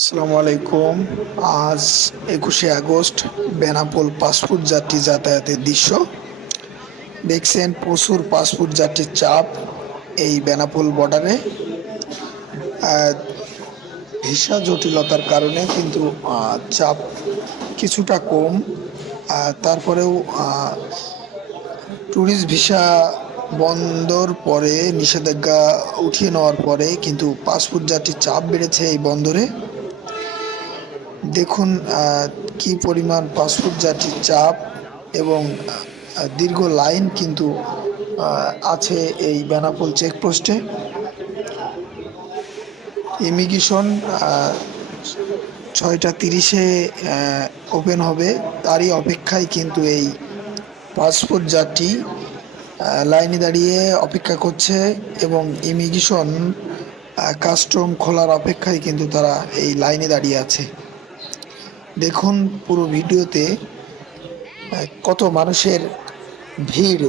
আসসালামু আলাইকুম। আজ 21শে আগস্ট বেনাপোল পাসপোর্ট যাত্রী যাতায়াতের দৃশ্য দেখছেন। প্রচুর পাসপোর্ট যাত্রীর চাপ এই বেনাপোল বর্ডারে। ভিসা জটিলতার কারণে কিন্তু চাপ কিছুটা কম। তারপরেও ট্যুরিস্ট ভিসা বন্দর পরে নিষেধাজ্ঞা উঠিয়ে নেওয়ার পরে কিন্তু পাসপোর্ট যাত্রীর চাপ বেড়েছে এই বন্দরে। দেখুন কি পরিমাণ পাসপোর্ট যাত্রীর চাপ এবং দীর্ঘ লাইন কিন্তু আছে এই বেনাপোল চেকপোস্টে। ইমিগ্রেশন 6টা 30-এ ওপেন হবে, তারই অপেক্ষায় কিন্তু এই পাসপোর্ট যাত্রী লাইনে দাঁড়িয়ে অপেক্ষা করছে এবং ইমিগ্রেশন কাস্টম খোলার অপেক্ষায় কিন্তু তারা এই লাইনে দাঁড়িয়ে আছে। দেখুন পুরো ভিডিওতে কত মানুষের ভিড়।